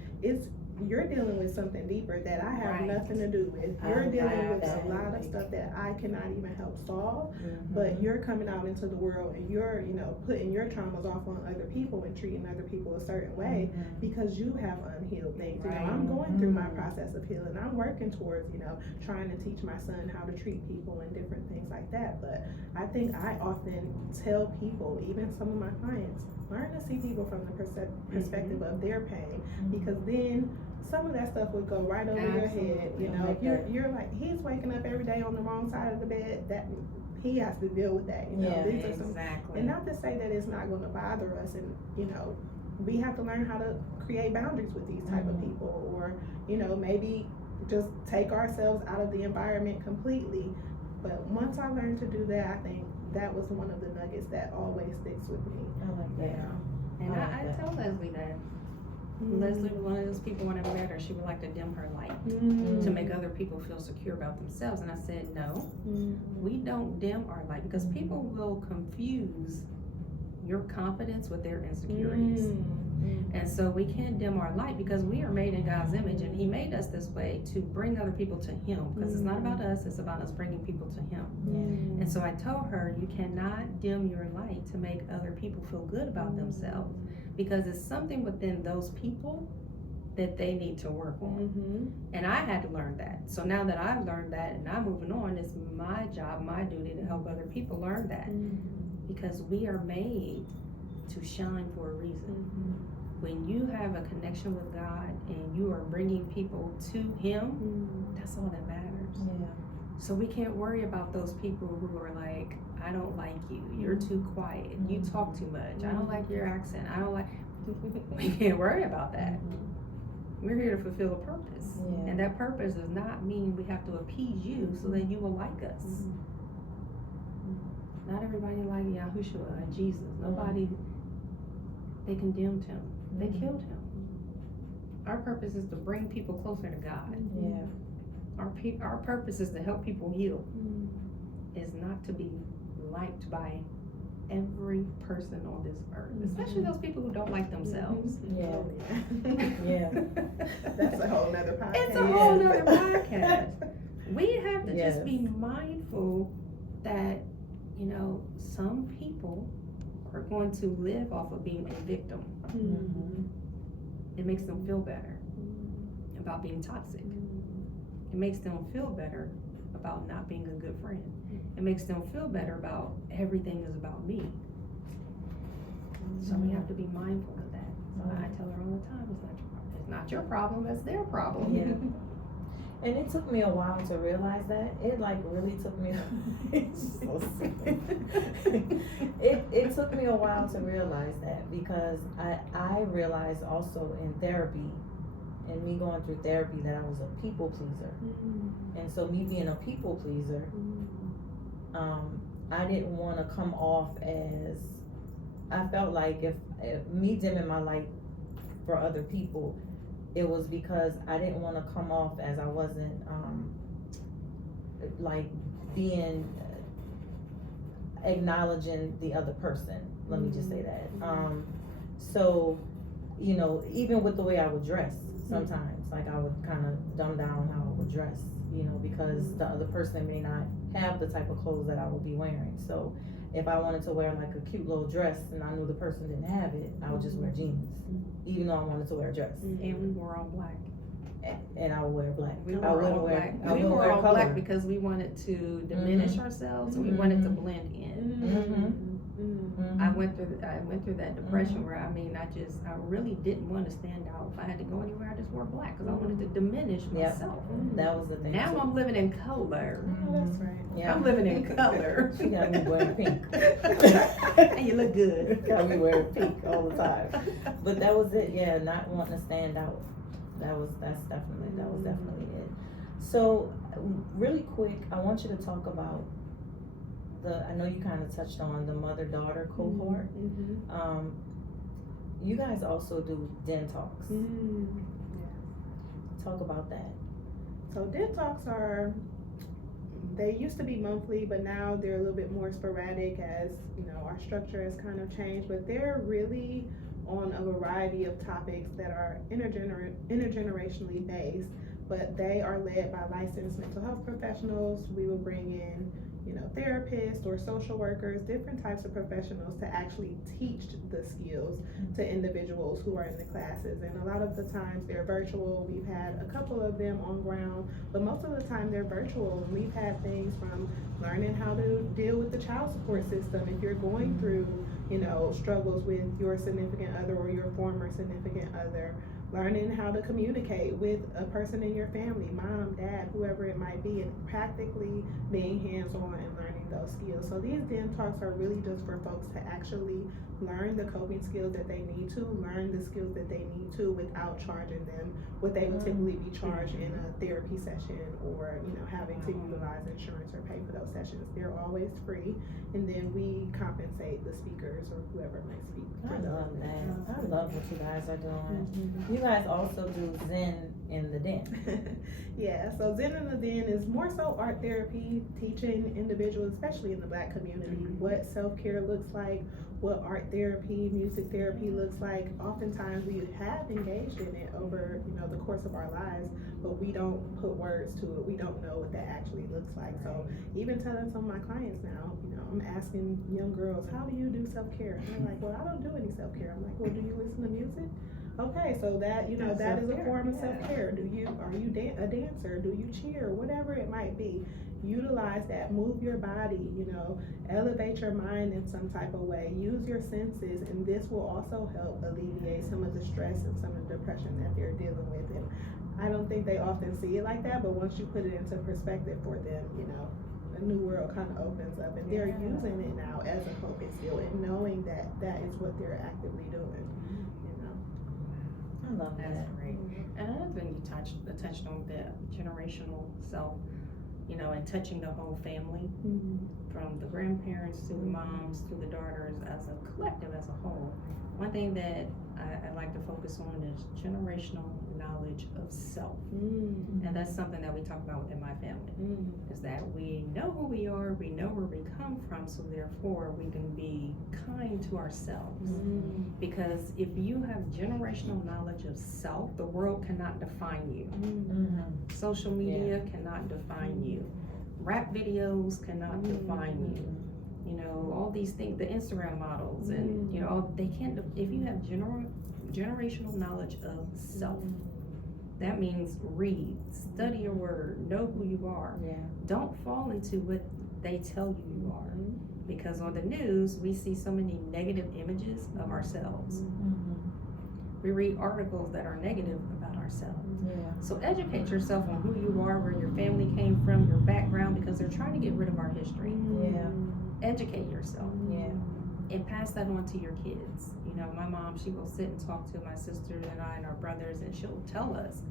you're dealing with something deeper that I have nothing to do with. You're dealing with a lot of stuff that I cannot even help solve, but you're coming out into the world and you're, putting your traumas off on other people and treating other people a certain way because you have unhealed things. I'm going through my process of healing. I'm working towards, trying to teach my son how to treat people and different things like that. But I think I often tell people, even some of my clients, learn to see people from the perspective of their pain, because then some of that stuff would go right over your head. If you're like, he's waking up every day on the wrong side of the bed, that he has to deal with that. These are some, and not to say that it's not going to bother us, and we have to learn how to create boundaries with these type of people, or, you know, maybe just take ourselves out of the environment completely. But once I learned to do that, I think that was one of the nuggets that always sticks with me. I like that. And I like I that. tell Leslie that. Leslie was one of those people when I met her, she would like to dim her light to make other people feel secure about themselves. And I said, no, we don't dim our light, because people will confuse your confidence with their insecurities. And so we can't dim our light, because we are made in God's image, and He made us this way to bring other people to Him, because it's not about us, it's about us bringing people to Him. And so I told her, you cannot dim your light to make other people feel good about themselves, because it's something within those people that they need to work on. And I had to learn that. So now that I've learned that and I'm moving on, it's my job, my duty to help other people learn that, because we are made to shine for a reason. When you have a connection with God and you are bringing people to Him, that's all that matters. So we can't worry about those people who are like, I don't like you, you're too quiet, you talk too much, I don't like your accent, I don't like, we can't worry about that. We're here to fulfill a purpose. And that purpose does not mean we have to appease you so that you will like us. Not everybody like Yahushua, Jesus. Nobody, they condemned Him. They killed Him. Our purpose is to bring people closer to God. Our purpose is to help people heal. Is not to be liked by every person on this earth, especially those people who don't like themselves. That's a whole nother podcast. It's a whole nother podcast. We have to just be mindful that, you know, some people are going to live off of being a victim. It makes them feel better about being toxic. It makes them feel better about not being a good friend. It makes them feel better about everything is about me. So we have to be mindful of that. So I tell her all the time, it's not your problem, that's their problem. And it took me a while to realize that. It like really took me it took me a while to realize that, because I realized also in therapy, and me going through therapy, that I was a people pleaser. And so me being a people pleaser, I didn't want to come off as, I felt like if me dimming my light for other people, it was because I didn't want to come off as I wasn't like being acknowledging the other person. Let me just say that. So, you know, even with the way I would dress, sometimes, like I would kind of dumb down how I would dress, you know, because the other person may not have the type of clothes that I would be wearing. So if I wanted to wear like a cute little dress and I knew the person didn't have it, I would just wear jeans, even though I wanted to wear a dress. And we wore all black. And I would wear black. We wore all black because we wanted to diminish ourselves, and we wanted to blend in. I went through that depression where, I really didn't want to stand out. If I had to go anywhere, I just wore black because I wanted to diminish myself. That was the thing. Now I'm living in color. That's right. I'm living in color. She got me wearing pink. And you look good. Got me wearing pink all the time. But that was it, not wanting to stand out. That was definitely it. So really quick, I want you to talk about I know you kind of touched on the mother-daughter cohort. You guys also do Den Talks. Talk about that. So Den Talks they used to be monthly, but now they're a little bit more sporadic, as you know, our structure has kind of changed, but they're really on a variety of topics that are intergenerationally based, but they are led by licensed mental health professionals. We will bring in, you know, therapists or social workers, different types of professionals to actually teach the skills to individuals who are in the classes. And a lot of the times they're virtual. We've had a couple of them on ground, but most of the time they're virtual. And we've had things from learning how to deal with the child support system. If you're going through, you know, struggles with your significant other or your former significant other, learning how to communicate with a person in your family, mom, dad, whoever it might be, and practically being hands-on and learning those skills. So these Den Talks are really just for folks to actually learn the coping skills that they need to, learn the skills that they need to without charging them what they would typically be charged in a therapy session, or having to utilize insurance or pay for those sessions. They're always free, and then we compensate the speakers or whoever might speak. I love that. I love what you guys are doing. You guys also do Zen in the Den. Yeah, so Zen in the Den is more so art therapy, teaching individuals, especially in the Black community, what self-care looks like, what art therapy, music therapy looks like. Oftentimes we have engaged in it over, the course of our lives, but we don't put words to it. We don't know what that actually looks like. So even telling some of my clients now, I'm asking young girls, how do you do self-care? And they're like, well, I don't do any self-care. I'm like, well, do you listen to music? Okay, so that, that is a form of self-care. Are you a dancer? Do you cheer? Whatever it might be. Utilize that, move your body, elevate your mind in some type of way, use your senses, and this will also help alleviate some of the stress and some of the depression that they're dealing with. And I don't think they often see it like that, but once you put it into perspective for them, a new world kind of opens up, and they're using it now as a coping skill and knowing that that is what they're actively doing. I love that. That's great. And another thing you touched on, the generational self, and touching the whole family, from the grandparents to the moms to the daughters, as a collective, as a whole. One thing that I like to focus on is generational knowledge of self. And that's something that we talk about within my family, is that we know who we are, we know where we come from, so therefore we can be kind to ourselves. Because if you have generational knowledge of self, the world cannot define you. Social media cannot define you. Rap videos cannot define you. All these things, the Instagram models, and they can't. If you have generational knowledge of self, that means read, study your word, know who you are. Don't fall into what they tell you are, because on the news we see so many negative images of ourselves. We read articles that are negative about ourselves. So educate yourself on who you are, where your family came from, your background, because they're trying to get rid of our history. Educate yourself. And pass that on to your kids. My mom, she will sit and talk to my sisters and I and our brothers, and she'll tell us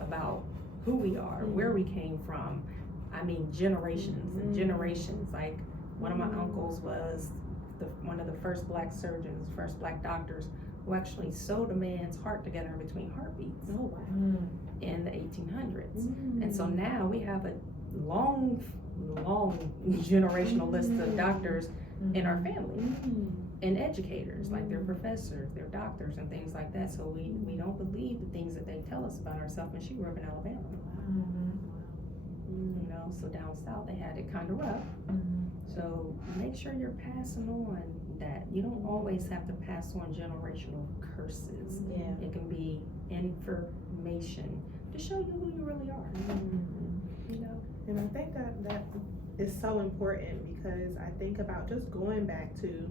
about who we are, where we came from. I mean, generations and generations. Like, one of my uncles was one of the first Black surgeons, first Black doctors, who actually sewed a man's heart together in between heartbeats in the 1800s. And so now we have a long generational list of doctors in our family, and educators, like they're professors, they're doctors and things like that. So we don't believe the things that they tell us about ourselves. And she grew up in Alabama. So down south they had it kind of rough. So make sure you're passing on that. You don't always have to pass on generational curses. It can be information to show you who you really are. And I think that is so important, because I think about just going back to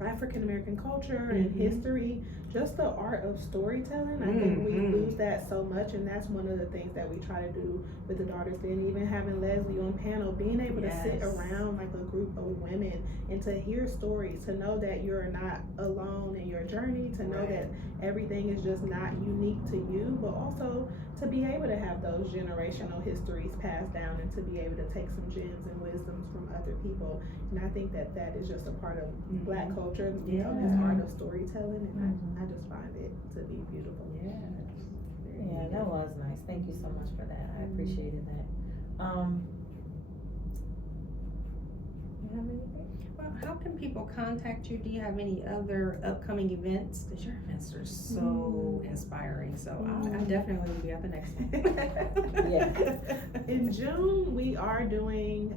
African American culture and history, just the art of storytelling. I think we lose that so much, and that's one of the things that we try to do with the daughters. Then even having Leslie on panel, being able to sit around like a group of women and to hear stories, to know that you're not alone in your journey, to know that everything is just not unique to you, but also to be able to have those generational histories passed down, and to be able to take some gems and wisdoms from other people. And I think that is just a part of Black culture, this art of storytelling, and I just find it to be beautiful. Yeah, that was nice. Thank you so much for that. I appreciated that. You have anything? Well, how can people contact you? Do you have any other upcoming events? Because your events are so inspiring. So I definitely will be at the next one. In June, we are doing,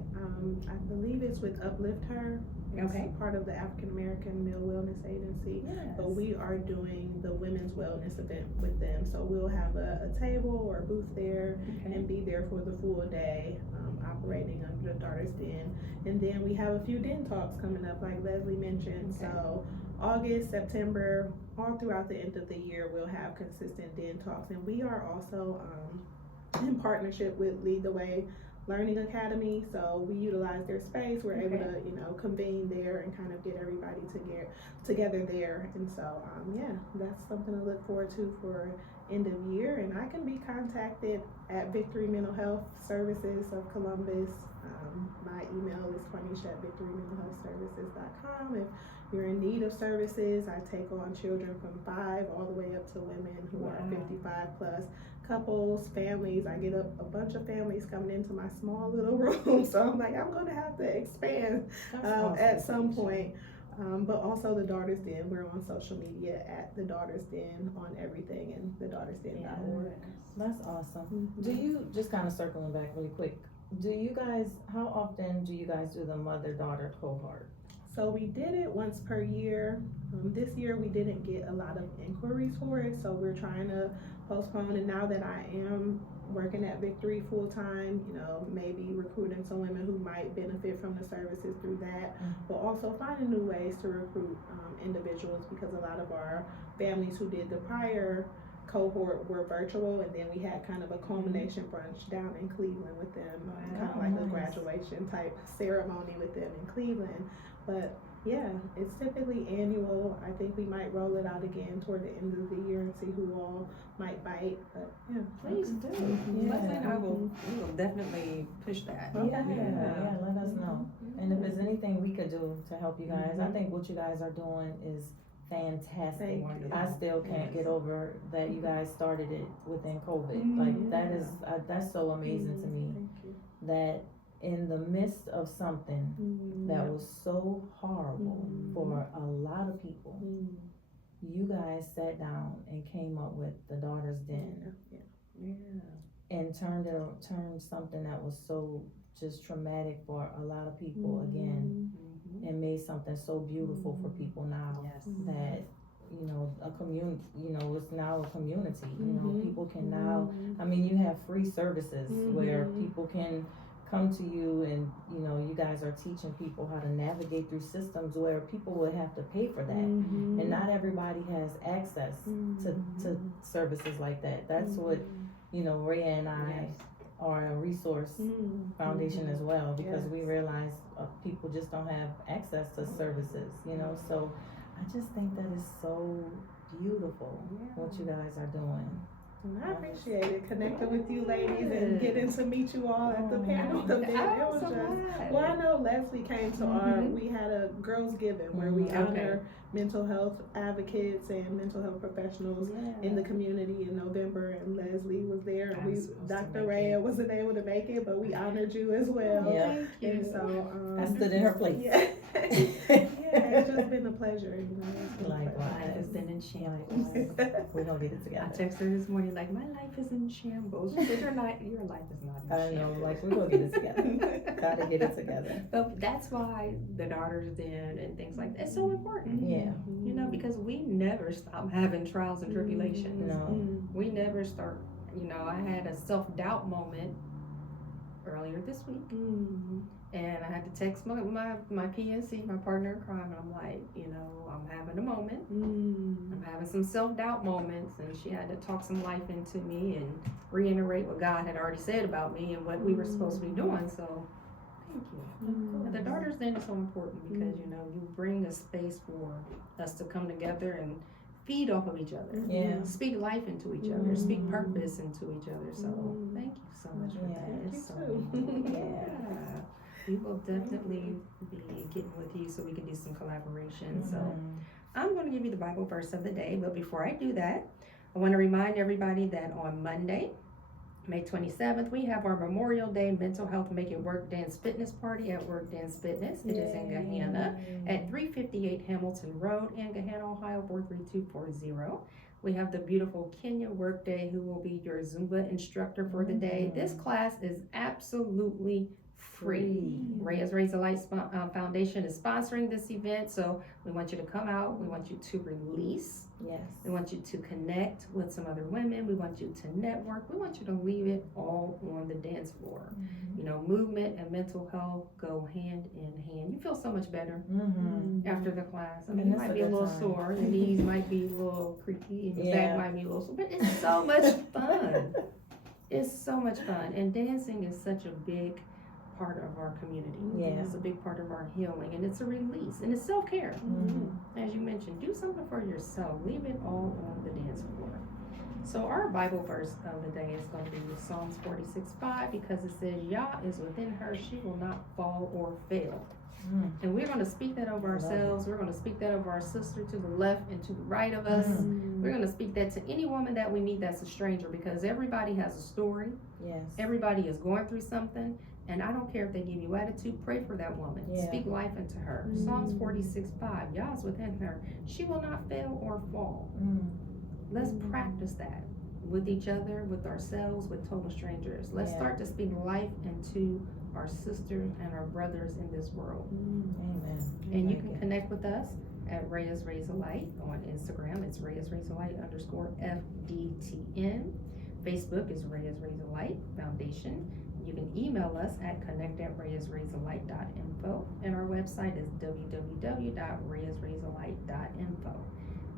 I believe it's with Uplift Her. It's Okay. part of the African American Male Wellness Agency. Yes. But we are doing the women's wellness event with them. So we'll have a table or a booth there Okay. and be there for the full day, operating under the Daughter's Den. And then we have a few den talks coming up, like Leslie mentioned. Okay. So August, September, all throughout the end of the year, we'll have consistent den talks. And we are also in partnership with Lead the Way Learning Academy, so we utilize their space. We're able to, convene there and kind of get everybody together there. And so, that's something to look forward to for end of year. And I can be contacted at Victory Mental Health Services of Columbus. My email is Quanishia@victorymentalhealthservices.com. If you're in need of services, I take on children from 5 all the way up to women who are 55 plus. Couples, families. I get a bunch of families coming into my small little room, so I'm like, I'm gonna have to expand at some point. But also the Daughter's Den. We're on social media at the Daughter's Den on everything, and thedaughtersden.org. That's awesome. Do you, just kind of circling back really quick, how often do you guys do the mother-daughter cohort? So we did it once per year. This year we didn't get a lot of inquiries for it, so we're trying to postpone. And now that I am working at Victory full time, maybe recruiting some women who might benefit from the services through that, but also finding new ways to recruit individuals, because a lot of our families who did the prior cohort were virtual, and then we had kind of a culmination brunch down in Cleveland with them, kind of like a graduation type ceremony with them in Cleveland. But yeah, it's typically annual. I think we might roll it out again toward the end of the year and see who all might bite. But yeah, Please do. Yeah. Leslie and I will definitely push that. Yeah, let us know. And if there's anything we could do to help you guys, I think what you guys are doing is fantastic. I still can't get over that you guys started it within COVID. Like that is that's so amazing to me. Thank you. That in the midst of something that was so horrible for a lot of people, you guys sat down and came up with the Daughter's Den. And turned something that was so just traumatic for a lot of people again, and made something so beautiful for people now. That a community, it's now a community. People can now, you have free services where people can come to you, and you guys are teaching people how to navigate through systems where people would have to pay for that, and not everybody has access to services like that. That's what Rhea and I are a resource foundation as well, because we realize people just don't have access to services, so I just think that is so beautiful what you guys are doing. I appreciate it, connecting with you ladies and getting to meet you all at the panel event. It was just, well, I know Leslie came to we had a Girls Giving where we honor mental health advocates and mental health professionals in the community in November, and Leslie was there, and Dr. Rhea wasn't able to make it, but we honored you as well. And so I stood in her place. It's just been a pleasure. Life has been in shambles. We're gonna get it together. I texted her this morning like, my life is in shambles. But your life is not in shambles. I know, like we're gonna get it together. Gotta get it together. But that's why the Daughter's Den and things like that is so important. Because we never stop having trials and tribulations. No. We never start. I had a self-doubt moment earlier this week. And I had to text my PNC, my partner in crime, and I'm like, I'm having a moment. I'm having some self-doubt moments, and she had to talk some life into me and reiterate what God had already said about me and what we were supposed to be doing. So, thank you. And the Daughter's Den is so important because, you bring a space for us to come together and feed off of each other. Speak life into each other. Speak purpose into each other. So, thank you so much for that. It's so we will definitely be getting with you so we can do some collaboration. So I'm going to give you the Bible verse of the day, but before I do that, I want to remind everybody that on Monday, May 27th, we have our Memorial Day Mental Health Make It Work Dance Fitness Party at Work Dance Fitness. It is in Gahanna at 358 Hamilton Road in Gahanna, Ohio 43240. We have the beautiful Kenya Workday, who will be your Zumba instructor for the day. This class is absolutely free. Reyes Raise a Light Foundation is sponsoring this event, so we want you to come out. We want you to release. Yes. We want you to connect with some other women. We want you to network. We want you to leave it all on the dance floor. You know, movement and mental health go hand in hand. You feel so much better after the class. I mean, you might be a little sore, your knees might be a little creaky, and your back might be a little sore, but it's so much fun. It's so much fun. And dancing is such a big part of our community. It's a big part of our healing, and it's a release, and it's self-care. As you mentioned, do something for yourself. Leave it all on the dance floor. So our Bible verse of the day is going to be Psalms 46:5, because it says, Yah is within her, she will not fall or fail. And we're going to speak that over ourselves. We're going to speak that over our sister to the left and to the right of us. We're going to speak that to any woman that we meet that's a stranger, because everybody has a story. Everybody is going through something. And I don't care if they give you attitude, pray for that woman. Speak life into her. Psalms 46:5, Yah is within her. She will not fail or fall. Let's practice that with each other, with ourselves, with total strangers. Let's start to speak life into our sisters and our brothers in this world. Amen. And you can connect with us at Reyes Raise a Light on Instagram. It's Reyes Raise a Light _FDTN. Facebook is Reyes Raise a Light Foundation. You can email us at connect@reyesraisealight.info, and our website is www.reyesraisealight.info.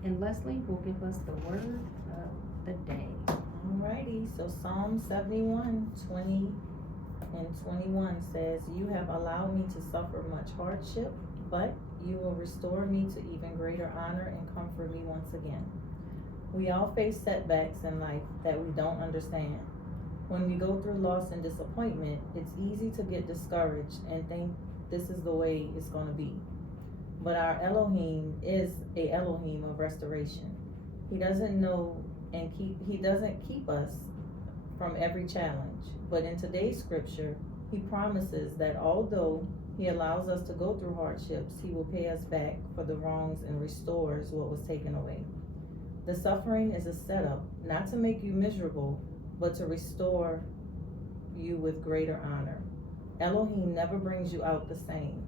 And Leslie will give us the word of the day. Alrighty, so Psalm 71:20-21 says, You have allowed me to suffer much hardship, but you will restore me to even greater honor and comfort me once again. We all face setbacks in life that we don't understand. When we go through loss and disappointment, it's easy to get discouraged and think this is the way it's going to be. But our Elohim is a Elohim of restoration. He doesn't keep us from every challenge. But in today's scripture, he promises that although he allows us to go through hardships, he will pay us back for the wrongs and restores what was taken away. The suffering is a setup, not to make you miserable, but to restore you with greater honor. Elohim never brings you out the same.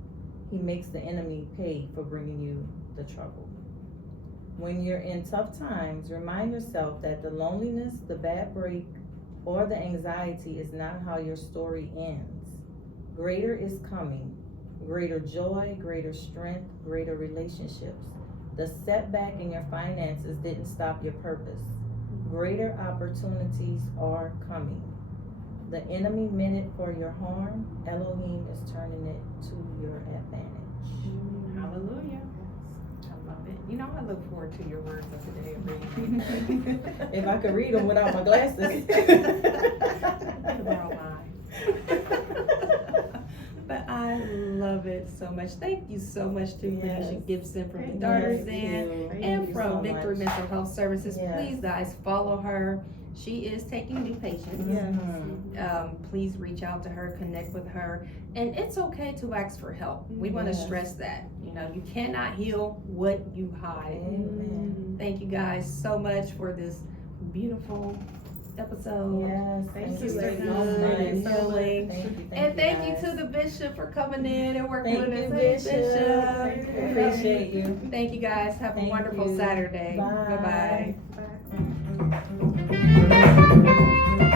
He makes the enemy pay for bringing you the trouble. When you're in tough times, remind yourself that the loneliness, the bad break, or the anxiety is not how your story ends. Greater is coming. Greater joy, greater strength, greater relationships. The setback in your finances didn't stop your purpose. Greater opportunities are coming. The enemy meant it for your harm. Elohim is turning it to your advantage. Hallelujah. I love it. You know, I look forward to your words of the day. If I could read them without my glasses. Borrow mine. But I love it so much. Thank you so much to Quanishia Gibson from the Daughters Den and from Victory Mental Health Services. Please, guys, follow her. She is taking new patients. Please reach out to her, connect with her. And it's okay to ask for help. We want to stress that. You know, you cannot heal what you hide. Thank you guys so much for this beautiful episode. Thank you, Sisterhood and healing. And thank you to the Bishop for coming in and working with us. Hey, Bishop. Appreciate you. Thank you guys. Have a wonderful Saturday. Bye-bye. Bye.